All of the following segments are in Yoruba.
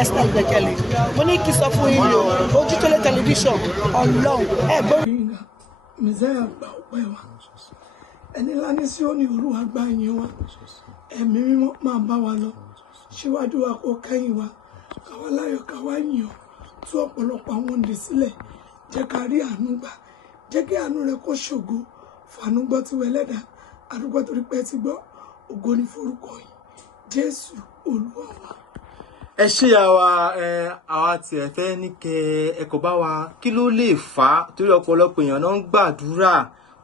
Esther Ìgbẹ́kẹ̀lé mo ní kí sọ fún yín o Ojútólé tẹlifíṣàn Ọlọ́run ẹ̀gbọ́n. Mẹ̀sáyà gba ọpẹ́ wa ẹni lání sí ó ní Olúwa gba ìyìn wa ẹ̀mí mímọ́ máa bá wa lọ síwájú wa kó kẹ́yìn wa káwa láyọ̀ káwa yìn ọ́ tú ọ̀pọ̀lọpọ̀ àwọn òǹdè sílẹ̀ jẹ́ ká rí àánú gbà jẹ́ kí àánú rẹ kó ṣògo fàánú gbọ́ tí wẹlẹ́dà àdúgbò torí pé ti gbọ́ ògo ní forúkọ yìí Jésù Olúwa wa. Ẹ ṣé àwa tí ẹ fẹ́ ní kẹ́ ẹ kò bá wa kí ló lè fà á torí ọ̀pọ̀lọpọ̀ èèyàn náà ń gbàdúrà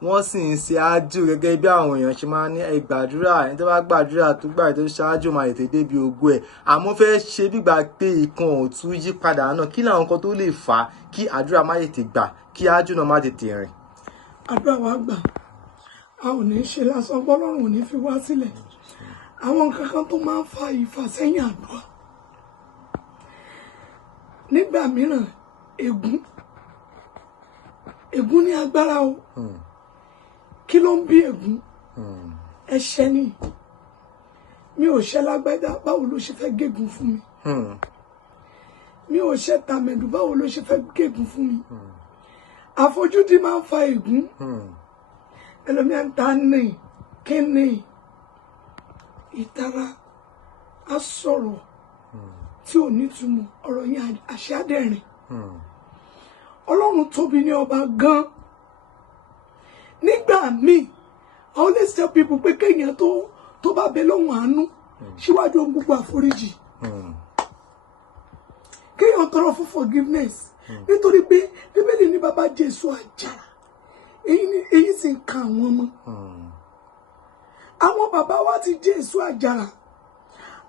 wọ́n sì ń ṣe ájò gẹ́gẹ́ bí àwọn èèyàn ṣe máa ní ẹ gbàdúrà ẹni tó bá gbàdúrà tó gbà tó ṣáájú máa tètè débi ògo ẹ̀ àmọ́ fẹ́ ṣe bígbà pé ìkan ò tún yí padà náà kí làwọn nǹkan tó lè fà á kí àdúrà má tètè gbà kí ájò náà má tètè rìn. Àdúrà wa gbà a ò ní ṣe lásán bọ́lọ́run ò ní fi wá sílẹ̀ àwọn nǹkan kan tó máa ń fa ìfàsẹ́yìn àdúrà nígbà mìíràn ègún ní agbára o kí ló ń bí ègún ẹ̀ṣẹ̀ ni mi ò ṣẹ̀ lágbájá báwo ló ṣe fẹ́ gégùn fún mi mi ò ṣẹ̀ tàmẹ̀dù báwo ló ṣe fẹ́ gégùn fún mi àfojúdi máa ń fa ègún ẹlòmíà ń ta ní kíni ìtara á sọ̀rọ̀ tí ò nítumọ̀ ọ̀rọ̀ yẹn àṣàdẹ̀rìn Ọlọ́run tóbi ní ọba gan nígbà míì I always tell people pé kéèyàn tó bá bẹ lọ́hùn àánú síwájú ohun gbogbo àforíjì kéèyàn tọrọ fún forgiveness nítorí pé Bíbélì ní bàbá Jésù àjàrà èyí sì ń ka àwọn ọmọ àwọn bàbá wa ti Jésù àjàrà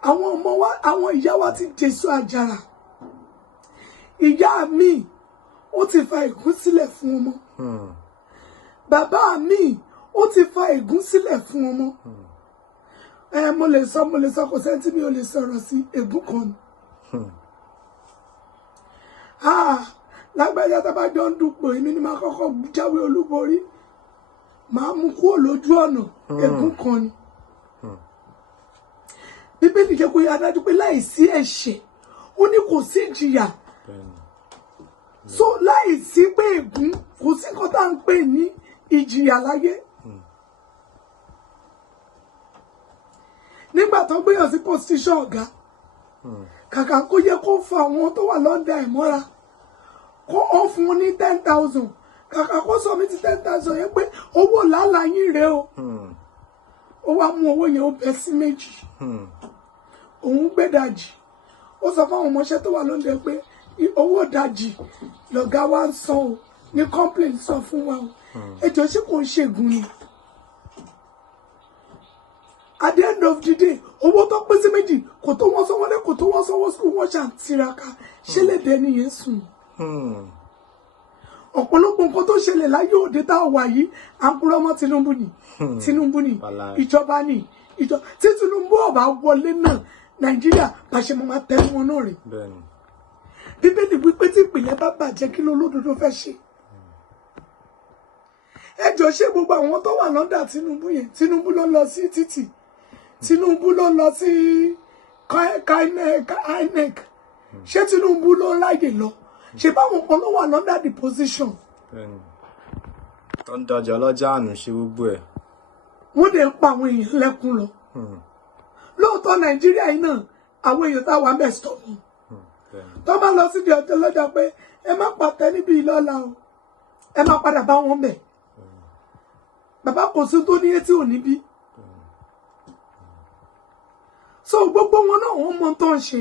àwọn ọmọ wa àwọn ìyá wa ti Jésù àjàrà ìyá mi ó ti fa ègún sílẹ̀ fún ọmọ bàbá mi ó ti fa ègún sílẹ̀ fún ọmọ mo lè sọ kò sẹ́ńtì mi ò lè sọ̀rọ̀ sí ègún kan ni lágbájá tá bá jọ ń dupò èmi ni máa kọ́kọ́ jáwé olúborí máa mú kúrò lójú ọ̀nà ègún kan ni Bíbélì jẹ́ kó yá dájú pé láìsí ẹ̀ṣẹ̀ ó ní kò sí ìjìyà so láìsí pé ègún kò sí nǹkan tá à ń pè ní ìjìyà láyé nígbà tó gbéyàn sí position ọ̀gá kàkà kó yẹ kó fa àwọn tó wà lọ́ndà ẹ̀ mọ́ra kó ó fún un ní 10,000 kàkà kó sọ mí ti 10,000 yẹn pé owó làálàá yín rèé o ó wá mú owó yẹn ó bẹ́ sí méjì òun gbé dàjì ó sọ fáwọn ọmọọṣẹ́ tó wà lóúnjẹ pé owó dàjì lọ̀gá wa ń san o ní complain sọ fún wa o ètò sí kò ń ṣègùn ni at the end of the day owó tó pín sí méjì kò tó wọ́n sanwó lé kò tó wọ́n sanwó school wọ́n ṣàǹtiraka ṣé lè dé nìyẹn sùn ọ̀pọ̀lọpọ̀ nǹkan tó ṣẹlẹ̀ láyé òde tá a wà yìí à ń purọ́ mọ́ Tinubu ni ìjọba ni tí Tinubu ọba wọlé náà Nàìjíríà bá ṣe máa tẹnu wọn náà rè Bíbélì wípé tí ìpìlẹ̀ bá bàjẹ́ kí ló lódodo fẹ́ ṣe ẹjọ́ ṣé gbogbo àwọn tó wà lọ́dà Tinubu yẹn Tinubu ló lọ sí títì Tinubu ló lọ sí INEC ṣé Tinubu ló ráyè lọ ṣe báwọn kan ló wà lọ́dà the position. tó ń dọjà ọlọ́jà àánú ṣe gbogbo ẹ̀. wọ́n dẹ̀ ń pa àwọn èèyàn lẹ́kún lọ. lóòótọ́ Nàìjíríà yìí náà àwọn èèyàn táwa mẹ́ stop wọn. tó bá lọ sí di ọjọ́ lọ́jà pé ẹ má pàtẹ níbi ìlọ́la o ẹ má padà bá wọn bẹ̀. bàbá kò sí tó ní etí òní bí. so gbogbo wọn náà wọ́n mọ tó ń ṣe.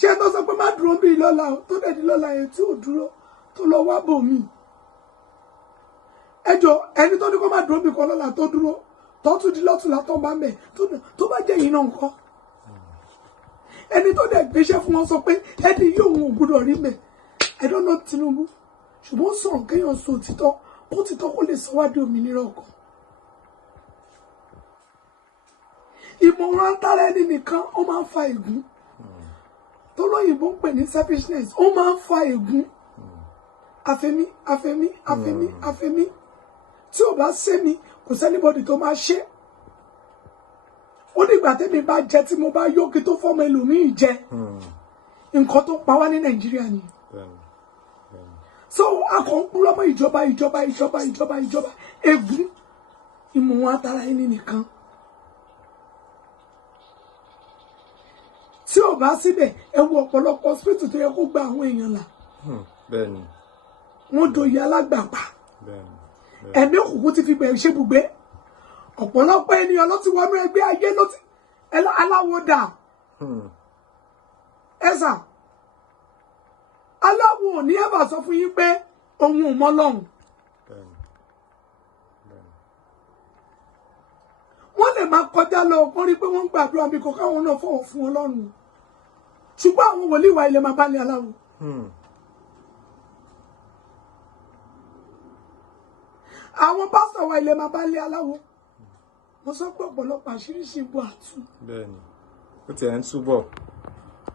ṣé tó sọ pé má dúró bí lọ́la tó dẹ̀ di lọ́la yẹn tí ò dúró tó lọ wá bò mí ẹjọ́ ẹni tó ní kó má dúró bí kan lọ́la tó dúró tó tún di lọ́tùlá tó bá mẹ́ tó bá jẹ́ yìí náà nǹkan ẹni tó dẹ̀ gbéṣẹ́ fún wọn sọ pé ẹni yóò wọn ò gbúdọ̀ rí mẹ́ I don't know Tinubu ṣùgbọ́n sọ̀rọ̀ kéèyàn sọ òtítọ́ kó títọ́ kó lè sọ wá di òmìnira ọkàn ìmọ̀ràn tara ẹni nìkan ó máa ń fa ègún tó lóyìnbó ń pè ní selfishness ó máa ń fa ègún àfẹ́mí tí ò bá ṣe mi kò sẹ́nibọ́dì tó máa ṣe ó dìgbà tẹ́mi bá jẹ tí mo bá yó kí tó fọ́mọ ẹlòmíì jẹ nǹkan tó pa wá ní Nàìjíríà ni. So a kàn ń kúrò mọ́ ìjọba ègún ìmọ̀ wọn atara ẹni nìkan. Tí ò bá síbẹ̀ ẹ wo ọ̀pọ̀lọpọ̀ hospital tó yẹ kó gba àwọn èèyàn là. Wọ́n doyè alágbàpá. Ẹ̀mí òkùnkùn ti fi bẹ̀rẹ̀ ṣe bùgbé. Ọ̀pọ̀lọpọ̀ ènìyàn ló ti wọnú ẹgbẹ́ ayé ló ti aláwo dà. Ẹ̀sà aláwo ò ní ẹ̀bà sọ fún yín pé òun ò mọ Ọlọ́run. Wọ́n lè máa kọjá lọ kó rí pé wọ́n ń gbàdúrà bí kò káwọn náà fọwọ́ fún Ọlọ́run. Ṣùgbọ́n àwọn wòlíì wa ilẹ̀ máa bá lé aláwo. Àwọn pásítọ̀ wa ilẹ̀ máa bá lé aláwo. Mo sọ pé ọ̀pọ̀lọpọ̀ àṣírí ṣe bọ́ àtú. Bẹ́ẹ̀ni, ó ti ẹ̀ ń túbọ̀,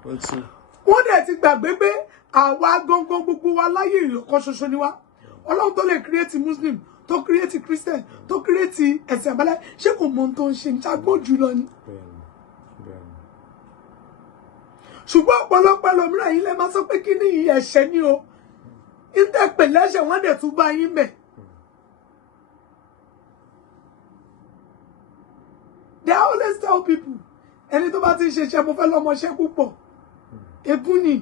ó ń tú. Wọ́n dẹ̀ ti gbàgbé pé àwa gangan gbogbo wa láyé ìyọ̀kan ṣoṣo ni wá. Ọlọ́run tó lè create Muslim, tó create Christian, tó create ẹ̀sìn àbálẹ̀, ṣé kò mọ ohun tó ń ṣe ní ṣàgbọ́n jù lọ ni? Ṣùgbọ́n ọ̀pọ̀lọpọ̀ ẹlòmíràn yìí lè máa sọ pé kí ni ẹ̀ṣẹ̀ ni o. Ìtẹ̀pẹ̀ lẹ́ṣẹ̀ wọ́n dẹ̀ tún bá yín bẹ̀. They always tell people, ẹni tó bá ti ṣe iṣẹ́ mo fẹ́ lọ́mọṣẹ́ púpọ̀, ègún ni.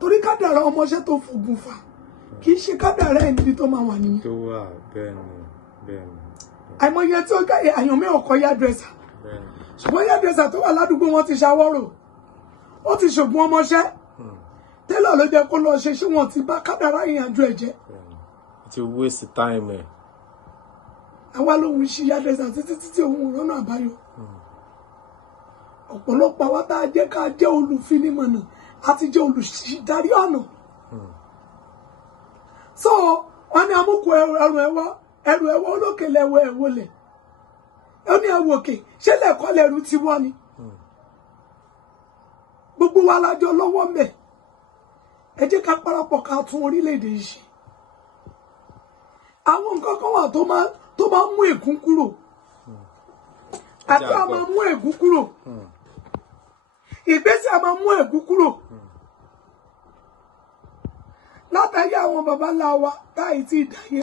Torí kádàrá ọmọṣẹ́ tó fògùn fà, kì í ṣe kádàrá ẹni bí tó máa wà nìyẹn. Tó wà bẹ́ẹ̀ni. Àìmọye tí ó ká àyàn mi ọkọ̀ yádrẹ́sà. Ṣùgbọ́n yádrẹ́sà tó wà ládùúgbò wọn ti ṣàwọ́rò. Ó ti ṣògùn ọmọṣẹ́. Tẹ́lọ̀ ló jẹ́ kó lọ ṣe ṣé wọn ti bá kádàrá ìyànjú ẹ̀ jẹ́. Ó ti waste time ẹ̀. Àwa lòun ṣí yádrẹ́sà títí òun rọ́nà àbáyọ. Ọ̀pọ̀lọpọ̀ àwa tá a jẹ́ ká jẹ́ olùfinimọ̀nà àti jẹ́ olùdarí ọ̀nà. So wọ́n ní amúkú ẹrù ẹwọ́ olókè lẹ́wọ́ ẹ̀wọ́ lẹ̀. Ó ní ẹwọ́ òkè ṣé lẹ́kọ́ lẹ́rù ti wọ́ ni. Gbogbo wa lájọ lọ́wọ́ mẹ́. Ẹ jẹ́ ká parapọ̀ ká tún orílẹ̀-èdè yìí ṣe. Àwọn nǹkan kan wà tó máa mú ègún kúrò. Àti a máa mú ègún kúrò. Ìgbésẹ̀ a máa mú ègún kúrò. Látàrí àwọn baba ńlá wa táyì tí ìdáyé.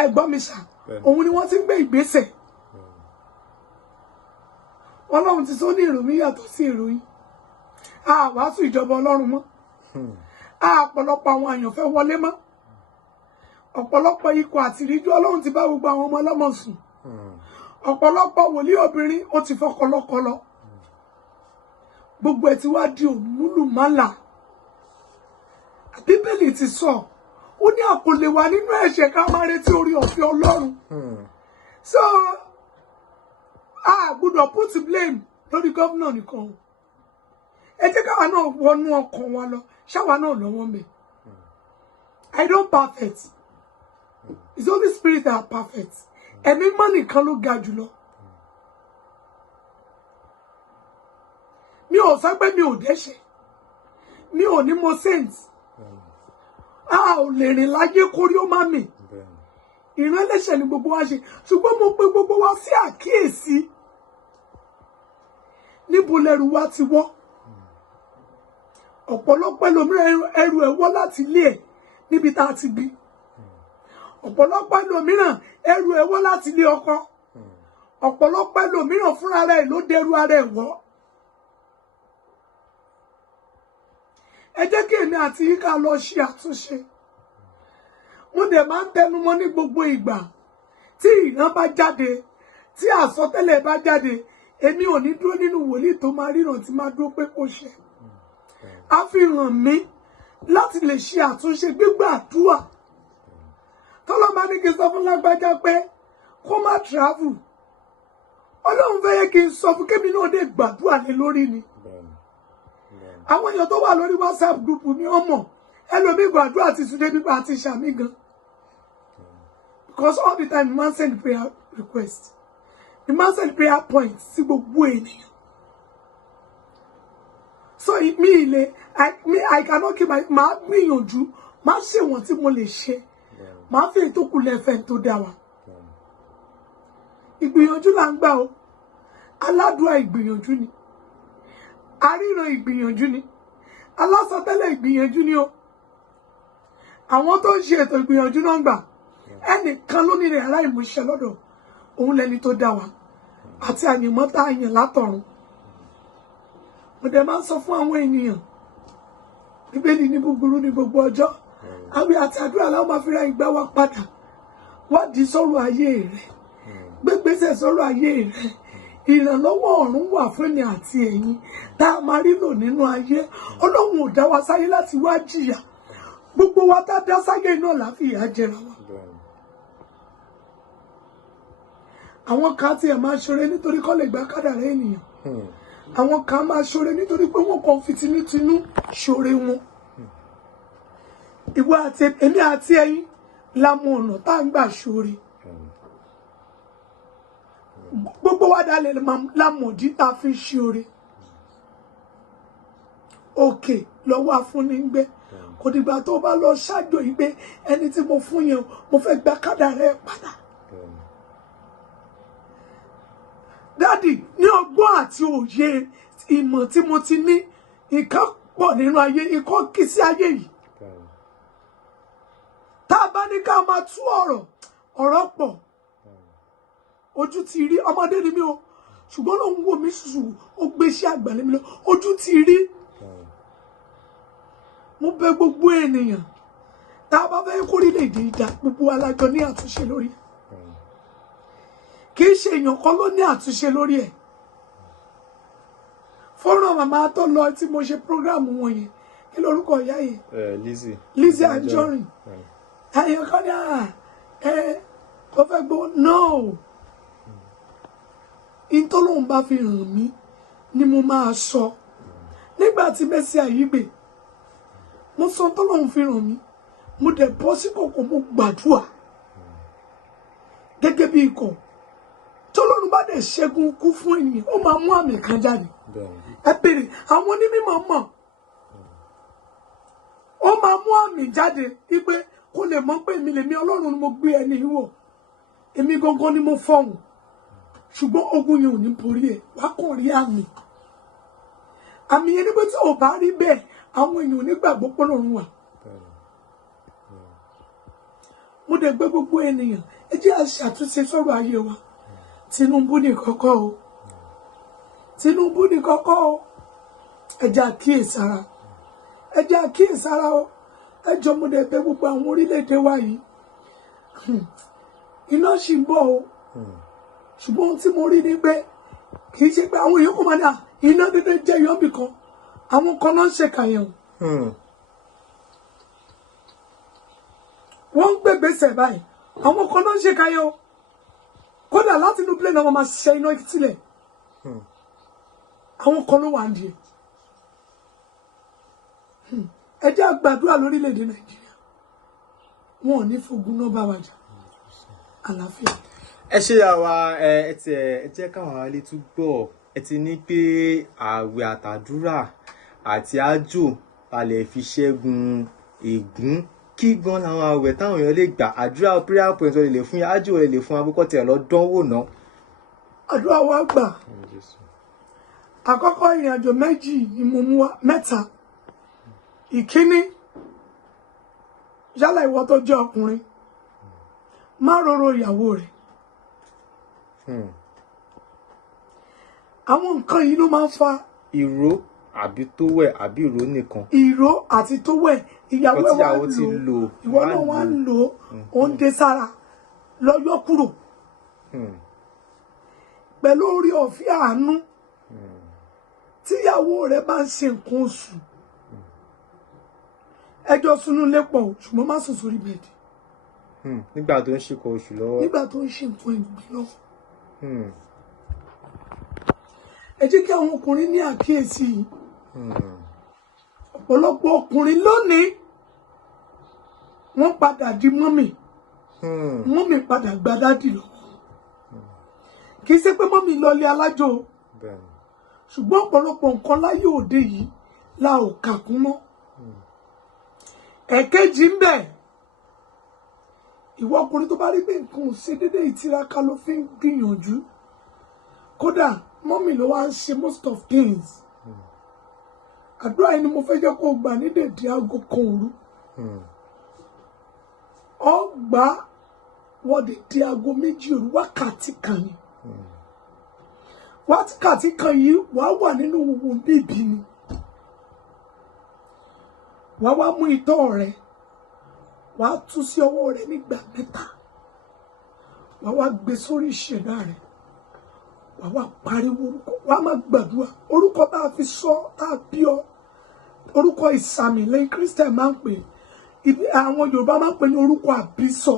Ẹ̀gbọ́n mi ṣá, òun ni wọ́n ti ń gbé ìgbésẹ̀. Ọlọ́run ti sọ ní ìròyìn yàtọ̀ sí ìròyìn. A wàásù ìjọba Ọlọ́run mọ́. Ọ̀pọ̀lọpọ̀ àwọn èèyàn fẹ́ wọlé mọ́. Ọ̀pọ̀lọpọ̀ ikọ̀ àti ìríjú Ọlọ́run ti bá gbogbo àwọn ọmọ ọlọ́mọ sùn. Ọ̀pọ̀lọpọ̀ wòlíì obìnrin ó ti fọkọ lọ́kọ lọ. Gbogbo ẹ̀ ti wá di òmúlùmálà. Bíbélì ti sọ, ó ní a kò lè wà nínú ẹ̀ṣẹ̀ ká máa retí orí ọ̀fẹ́ Ọlọ́run. So a gbọ́dọ̀ put blame lórí gómìnà nìkan. Ẹ jẹ́ káwa náà wọnú ọkàn wa lọ, ṣáwa náà lọ́wọ́ mẹ́. I don't perfect. It's only spirit that are perfect. Ẹ̀mí mọ́ nìkan ló ga jùlọ. Mi ò sọ pé mi ò dẹ́ṣẹ̀. Mi ò ní mo saint. A ò lè rìn láyé kórí ó má mì. Ìran ẹlẹ́ṣẹ̀ ni gbogbo wa ṣe. Ṣùgbọ́n mo pe gbogbo wa sí àkíyèsí. Níbo lẹrù wa ti wọ́? Ọ̀pọ̀lọpọ̀ ẹlòmíràn ẹrù ẹ̀ wọ́ láti ilé ẹ̀ níbi tá a ti bí. Ọ̀pọ̀lọpọ̀ ẹlòmíràn ẹrù ẹ̀ wọ́ láti ilé ọkọ. Ọ̀pọ̀lọpọ̀ ẹlòmíràn fúnra rẹ̀ ló dẹrù ara ẹ̀ wọ́. Ẹ jẹ́ kí èmi àti yín ká lọ ṣe àtúnṣe. Mo dẹ̀ máa ń tẹnumọ́ ní gbogbo ìgbà tí ìran bá jáde, tí àsọtẹ́lẹ̀ bá jáde, èmi ò ní dúró nínú wòlíì tó máa ríran tí máa dúró pé kò ṣe. A fi hàn mí láti lè ṣe àtúnṣe gbígbà àdúrà. Tọ́lọ́ máa ní kí n sọ fún lágbájá pé kó má travel. Ọlọ́run fẹ́ yẹ kí n sọ fún kébì náà dé gbàdúrà lé lórí ni. Àwọn èèyàn tó wà lórí WhatsApp group ni ó mọ̀. Ẹlòmíì gbàdúrà ti sùn débi bá ti ṣàmì gan. Because all the time, the man send prayer request. The man send prayer points sí gbogbo ènìyàn. So I cannot keep máa gbìyànjú, máa ṣe wọ́n tí mo lè ṣe. Máa fi ètò kù lẹ́fẹ̀ẹ́ tó dá wa. ìgbìyànjú là ń gbà o aládùá ìgbìyànjú ni aríran ìgbìyànjú ni alásọtẹ́lẹ̀ ìgbìyànjú ni o àwọn tó ń ṣe ètò ìgbìyànjú náà ń gbà ẹnìkan ló nílẹ̀ aláìmúṣẹ lọ́dọ̀ òun lẹni tó dá wa àti àyànmọ́ tá a yàn látọ̀run mo dẹ̀ máa ń sọ fún àwọn ènìyàn bíbélì ní búburú ní gbogbo ọjọ́ àwẹ̀ àti àdúrà láwọn máa fi ra ìgbà wa padà wádìí sọ̀rọ̀ ayé rẹ̀ gbégbèsè sọ̀rọ̀ ayé rẹ̀ ìrànlọ́wọ́ ọ̀run wà fún ni àti ẹ̀yin tá a máa rí lò nínú ayé ọlọ́run ò dá wa sáyé láti wá jìyà gbogbo wa tá a dá sáyé náà láfìyà jẹra wa. àwọn kan tiẹ̀ máa ṣoore nítorí kọ́ lè gbá kádàrá ènìyàn àwọn kan máa ṣoore nítorí pé wọ́n kàn fi tinútinú ṣoore wọn. ìwọ àti èmi àti ẹ̀yin la mọ ọ̀nà tá à ń gbà ṣoore gbogbo wa dalẹ̀ lámọ̀dí tá a fi ṣoore òkè lọ́wọ́ afúnni ń gbé kò dìgbà tó bá lọ ṣáàjò yìí pé ẹni tí mo fún yẹn mo fẹ́ gba kádàrá ẹ̀ padà. dádì ní ọgbọ́n àti òye ìmọ̀ tí mo ti ní nǹkan pọ̀ nínú ayé nǹkan kì sí ayé yìí tá a bá ní ká máa tú ọ̀rọ̀ pọ̀ ojú ti rí ọmọdé ni mí o ṣùgbọ́n lòun wò mí ṣùṣù ó gbé iṣẹ́ àgbàlẹ́ mi lọ ojú ti rí mo bẹ̀ gbogbo ènìyàn tá a bá fẹ́ kórìlédè ìdá gbogbo alájọ ní àtúnṣe lórí ẹ̀ kì í ṣe èèyàn kan ló ní àtúnṣe lórí ẹ̀ fọ́nrán màmá tó lọ tí mo ṣe prógráàmù wọn yẹn kí lórúkọ ìyá yìí Lizzy Anjorin èèyàn kan ní tó fẹ́ gbọ́ no ìtọ́lọ́hún bá fi hàn mí ni mo máa sọ nígbà tí mẹ́sì àyígbè mo sọ tọ́lọ́hún fi hàn mí mo dẹ̀ bọ́ sí kòkò mo gbàdúrà gẹ́gẹ́ bí ikọ̀ tọ́lọ́hún bá dẹ̀ ṣẹ́gun kú fún ènìyàn ó máa mú àmì kan jáde ẹ bèrè àwọn onímọ̀ mọ̀ ó máa mú àmì jáde wípé kó lè mọ̀ pé èmi lèmi Ọlọ́run ni mo gbé ẹni wọ̀ èmi gangan ni mo fọ̀hún ṣùgbọ́n ogun yẹn ò ní borí ẹ̀ wá kàn rí àmì yẹn nígbà tí ò bá rí bẹ́ẹ̀ àwọn èèyàn ò ní gbàgbọ́ pé Ọlọ́run wà. mo dẹ̀ gbé gbogbo ènìyàn ẹ jẹ́ àṣàtúnṣe sọ̀rọ̀ ayé wa Tinubu ní kọ́kọ́ o Tinubu ní kọ́kọ́ o ẹ jẹ́ àkíyèsára o ẹ jọ mo dẹ̀ bẹ̀ gbogbo àwọn orílẹ̀-èdè wa yìí iná ṣì ń bọ̀ o ṣùgbọ́n ohun tí mo rí ni pé kì í ṣe pé àwọn èèyàn kò máa dà iná dédé jẹ́ yọ́bì kan àwọn kan náà ń ṣe kàyẹ̀wò wọ́n ń gbégbèsè báyìí àwọn kan náà ń ṣe kàyẹ̀wò kódà láti inú plẹ̀ náà wọ́n máa ṣe iná sílẹ̀ àwọn kan ló wà ń di ẹ jẹ́ a gbàdúrà lórílẹ̀‐èdè Nàìjíríà wọn ò ní fogun náà bá wa jà àlàáfíà. ẹ ṣe àwa ẹ jẹ́ káwọn ará ilé tún gbọ́ ẹ ti ní pé ààwẹ̀ àtàdúrà àti àjò ta lè fi ṣẹ́gun ègún kí gan làwọn ààwẹ̀ táwọn èèyàn lè gbà àdúrà prayer point lè lè fún yín àjò lè fún abúkọ́ tiẹ̀ lọ dánwò náà. àdúrà wa gbà àkọ́kọ́ ìrìn àjò méjì ni mo mú wá mẹ́ta ìkíní yálà ìwọ tó jẹ́ ọkùnrin má rorò ìyàwó rẹ̀. àwọn nǹkan yìí ló máa ń fa ìró àbí tówẹ̀ àbí ìró nìkan. ìró àti tówẹ̀ ìyàwó ẹ̀ wá lò ìwọ náà wá ń lò ó ń dé sára lọ yọ kúrò pẹ̀lú orí ọ̀fẹ́ àánú tíyàwó rẹ̀ bá ń ṣe nǹkan oṣù ẹjọ́ sunú lépọ̀ ṣùgbọ́n má sùn sórí bẹ́ẹ̀dì. nígbà tó ń ṣe nǹkan oṣù lọ́wọ́. nígbà tó ń ṣe nǹkan ìgbín lọ́wọ́. ẹ jẹ́ kí àwọn ọkùnrin ní àkíyèsí yìí ọ̀pọ̀lọpọ̀ ọkùnrin lónìí wọ́n padà di mọ́mì padà gba dádì lọ́wọ́ kì í ṣe pé mọ́mì lọlé alájò ṣùgbọ́n ọ̀pọ̀lọpọ̀ nǹkan láyé òde yìí la ò kà kún mọ́. ẹ̀kejì ń bẹ ìwọ ọkùnrin tó bá rí pé nǹkan ò ṣe déédéé ìtiraka ló fi ń gbìyànjú kódà mọ́mì ló wá ń ṣe most of things àdúrà yìí ni mo fẹ́ jẹ́ kó o gbà ní dèdè aago kan òru ọ gbà wọ́n dèdè aago 2 òru wákàtí kan ni wákàtí kan yìí wàá wà nínú wùwù bíbí ni wàá wá mú itọ́ rẹ wàá tú sí ọwọ́ rẹ nígbà 3 wàá wá gbé sórí ìṣẹ̀dá rẹ wàá wá pariwo orúkọ wàá má gbàdúrà orúkọ tá a fi sọ tá a bí ọ orúkọ ìsàmì lẹ́yìn Christian máa ń pè ibi àwọn Yorùbá máa ń pè ní orúkọ àbísọ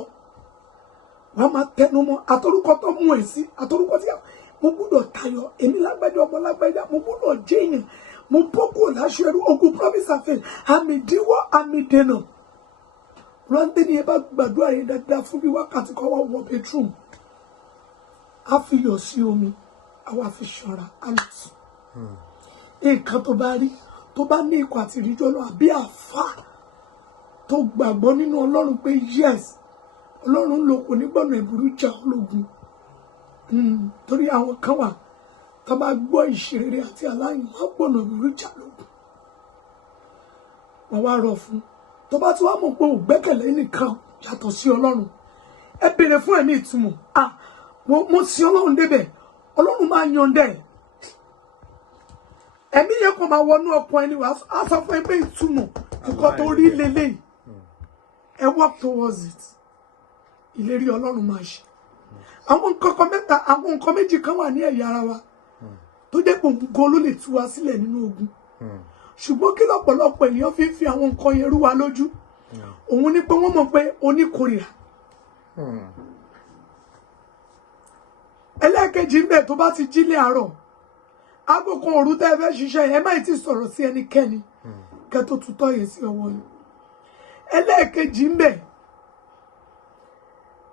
wàá máa tẹnu mọ́ àtọrúkọ tó mú ẹ sí àtọrúkọ tí mo gbọ́dọ̀ tayọ èmi lágbájá ọmọ lágbájá mo gbọ́dọ̀ jẹ́ èèyàn mo bọ́kù láṣọ ẹrú ogun promise àfẹ àmì ìdíwọ́ àmì ìdènà rántí ni ẹ bá gbàdúrà yẹn dáadáa fún bí wákàtí kan wá wọ bedroom á fi yọ̀ sí omi àwa fi ṣọ́ra àlùsù nǹkan tó bá rí tó bá ní ikọ̀ àti ìríjọ́ lọ àbí àfà tó gbàgbọ́ nínú Ọlọ́run pé yes Ọlọ́run ló kò ní gbọ̀nà ìbúrú jà ológun torí àwọn kan wà tó bá gbọ́ ìṣeré àti aláìní wọn gbọ̀nà ìbúrú jà lógun wọn wá rọ̀ fún tó bá ti wá mọ̀ pé ò gbẹ́kẹ̀lé nìkan yàtọ̀ sí Ọlọ́run ẹ béèrè fún ẹ̀mí ìtumọ̀ mo sin Ọlọ́run débẹ̀ Ọlọ́run máa yọ̀ǹda ẹ̀ ẹ̀mí yẹn kò máa wọnú ọkàn ẹni wà á sọ fún ẹ pé ìtumọ̀ nǹkan tó rí lélẹ́yìí ẹ work towards it ìlérí Ọlọ́run máa ṣe àwọn nǹkan mẹ́ta àwọn nǹkan méjì kan wà ní ẹ̀yà ara wa tó jẹ́ pé ògùn ló lè tú wa sílẹ̀ nínú ogun ṣùgbọ́n kí lọ́pọ̀lọpọ̀ ènìyàn fi àwọn nǹkan yẹn rú wa lójú òun ni pé wọ́n mọ̀ pé oníkórìíra ẹlẹ́ẹ̀kejì ń bẹ̀ tó bá ti jí ní àárọ̀ aago kan òru tẹ́ ẹ fẹ́ ṣiṣẹ́ ẹ má ti sọ̀rọ̀ sí ẹnikẹ́ni kẹ́ tó tutọ́ yẹn sí ọwọ́ yìí ẹlẹ́ẹ̀kejì ń bẹ̀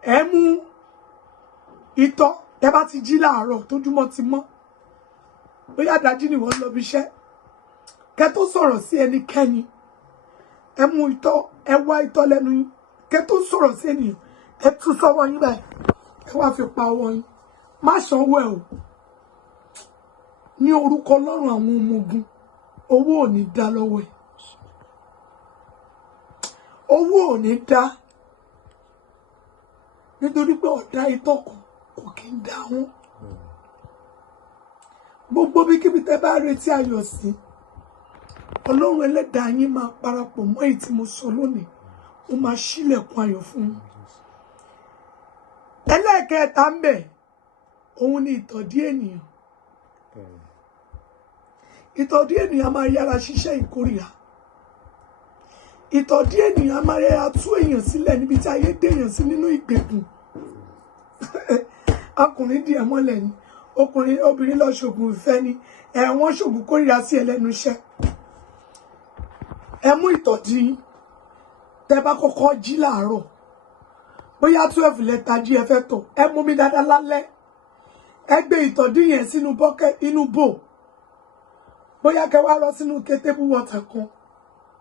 ẹ mú itọ́ tẹ́ bá ti jí láàárọ̀ tójúmọ́ ti mọ́ bóyá dájú ni wọ́n lọ bí iṣẹ́ kẹ́ tó sọ̀rọ̀ sí ẹnikẹ́ni ẹ mú itọ́ ẹ wá itọ́ lẹ́nu yín kẹ́ tó sọ̀rọ̀ sí ènìyàn ẹ tú sọ́wọ́ yín báyìí ẹ wá fi pa ọwọ́ yín má sanwó ẹ o ní orúkọ Ọlọ́run àwọn ọmọ ogun owó ò ní dá lọ́wọ́ ẹ owó ò ní dá nítorí pé ọ̀dá itọ́ kan kò kí ń dá wọn gbogbo bí kíbi tẹ́ bá retí ayọ̀ sí Ọlọ́run ẹlẹ́dàá yín máa parapọ̀ mọ́ èyí tí mo sọ lónìí ó máa ṣílẹ̀kùn ayọ̀ fún yín ẹlẹ́ẹ̀kẹta ń bẹ̀ òun ni ìtọ̀dí ènìyàn ìtọ̀dí ènìyàn máa yára ṣiṣẹ́ ìkórìíra ìtọ̀dí ènìyàn máa yára tú èèyàn sílẹ̀ níbi tí ayé dèèyàn sí nínú ìgbèkùn ọkùnrin díẹ̀ mọ́lẹ̀ ni obìnrin lọ ṣògùn ìfẹ́ ni wọ́n ṣògùn kórìíra sí ẹlẹ́nu iṣẹ́ ẹ mú ìtọ̀dí tẹ́ bá kọ́kọ́ jí láàárọ̀ bóyá 12 lẹ́ta jí ẹ fẹ́ tọ̀ ẹ mú mi dáadáa lálẹ́ ẹ gbé ìtọ̀dí yẹn sínú bọ́kẹ́ inú bò bóyá kẹ́ wá lọ sínú table water kan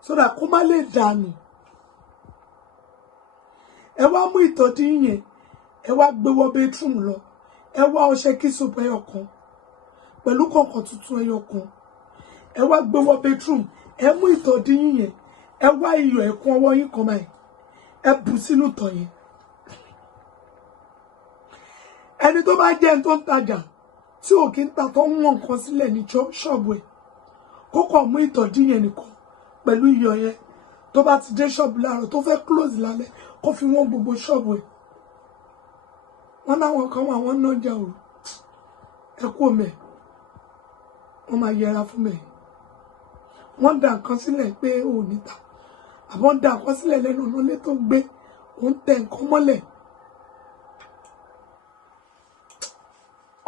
so that kó má lè dànù ẹ wá mú ìtọ̀dí yẹn ẹ wá gbé wọ bedroom lọ ẹ wá ọṣẹ kíṣòpù ẹyọ kan pẹ̀lú kọ̀ọ̀kan tuntun ẹyọ kan ẹ wá gbé wọ bedroom ẹ mú ìtọ̀dí yẹn ẹ wá iyọ̀ ẹ̀kún ọwọ́ yín kan báyìí ẹ bù sínú tọ̀ yẹn ẹni tó bá jẹ́ ẹni tó ń tajà tí ò kí ń ta tó ń wọ̀n nǹkan sílẹ̀ ní ṣọ́ọ̀bù ẹ̀ kó kàn mú ìtọ̀dí yẹn nìkan pẹ̀lú iyọ̀ yẹn tó bá ti dé ṣọ́ọ̀bù láàárọ̀ tó fẹ́ close lálẹ́ kó fi wọ́n gbogbo ṣọ́ọ̀bù ẹ̀ wọ́n láwọn kan wà wọ́n nájà òru ẹ kú mẹ́ wọ́n máa yẹra fún mẹ́ wọ́n dà nǹkan sílẹ̀ pé ò ní ta àbọ̀ dà nǹkan sílẹ̀ lẹ́nu ọ̀nà ilé tó gbé òun tẹ nǹkan mọ́lẹ̀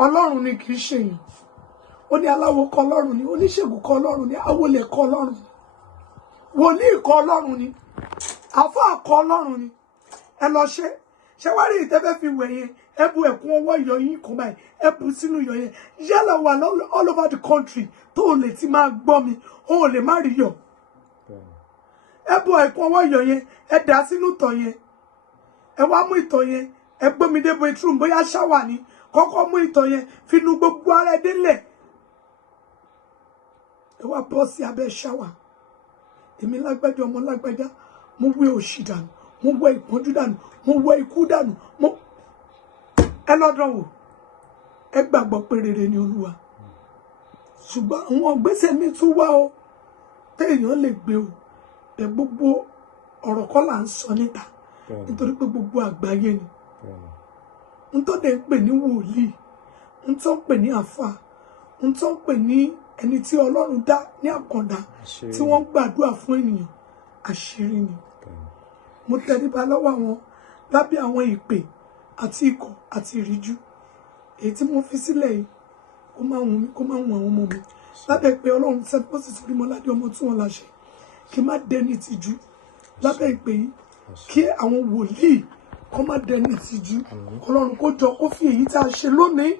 Ọlọ́run ni kì í ṣe èèyàn ó ní aláwo kọ́ Ọlọ́run ni oníṣègùn kọ́ Ọlọ́run ni awolẹ̀ kọ́ Ọlọ́run ni wòlíì kọ́ Ọlọ́run ni àfáà kọ́ Ọlọ́run ni ẹ lọ ṣe wá rí ìtẹ́fẹ́ fi wẹ̀ yẹn ẹ bu ẹ̀kún ọwọ́ iyọ̀ yín kan báyìí ẹ bu sínú iyọ̀ yẹn yálà wà all over the country tó o lè ti máa gbọ́ mi o ò lè má rí yọ̀ ẹ bu ẹ̀kún ọwọ́ iyọ̀ yẹn ẹ dà sínú tọ̀ yẹn ẹ wá mú ìtọ̀ yẹn ẹ gbé mi dé bedroom bóyá ṣáwà ni kọ́kọ́ mú ìtọ̀ yẹn fi nu gbogbo ara ẹ délẹ̀ ẹ wá bọ́ sí abẹ́ ṣáwà èmi lágbájá ọmọ lágbájá mo wé òṣì dànù mo wé ìpọ́njú dànù mo wé ikú dànù mo ẹ lọ́dọ̀ wò ẹ gbàgbọ́ pé rere ni Olúwa ṣùgbọ́n àwọn ìgbésẹ̀ mi tún wá o téèyàn lè gbé o ẹ gbogbo ọ̀rọ̀ kọ́ là ń sọ níta nítorí pé gbogbo àgbáyé ni n tó dẹ̀ ń pè ní wòlíì n tó ń pè ní àfà n tó ń pè ní ẹni tí Ọlọ́run dá ní àkàndá tí wọ́n gbàdúrà fún ènìyàn àṣírí ni mo tẹríba lọ́wọ́ àwọn lábẹ́ àwọn ìpè àti ikọ̀ àti ìríjú èyí tí mo fi sílẹ̀ yìí kó má wùn mí kó má wùn àwọn ọmọ mi lábẹ́ pé Ọlọ́run sẹ́ni pọ́ sì sórí mọ́ládé ọmọ tí wọ́n láṣẹ kí má dẹni tìjú lábẹ́ ìpè yìí kí àwọn wòlíì kó má dẹni tìjú Ọlọ́run kó jọ kó fi èyí tá a ṣe lónìí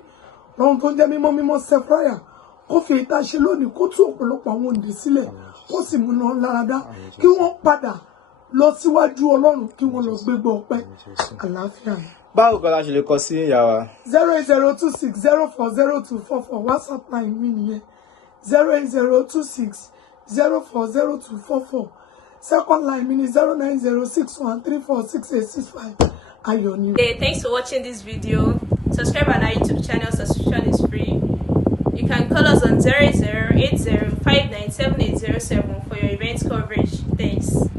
Ọlọ́run tó jẹ́ mímọ́ mímọ́ sẹfúráyà kó fi èyí tá a ṣe lónìí kó tú ọ̀pọ̀lọpọ̀ àwọn òǹdè sílẹ̀ kó sì múná láradá kí wọ́n padà lọ síwájú Ọlọ́run kí wọ́n lọ gbégbá ọpẹ́ àlàáfíà. báwo gan la ṣe lè kọ sí ìyàwó 08026040244 WhatsApp line mi nìyẹn 08026040244 second line mi ni 09061346865 ayọ̀ ni. Hey, thanks for watching this video. Subscribe on our YouTube channel. Subscription is free. You can call us on 0080597807 for your event coverage. Thanks.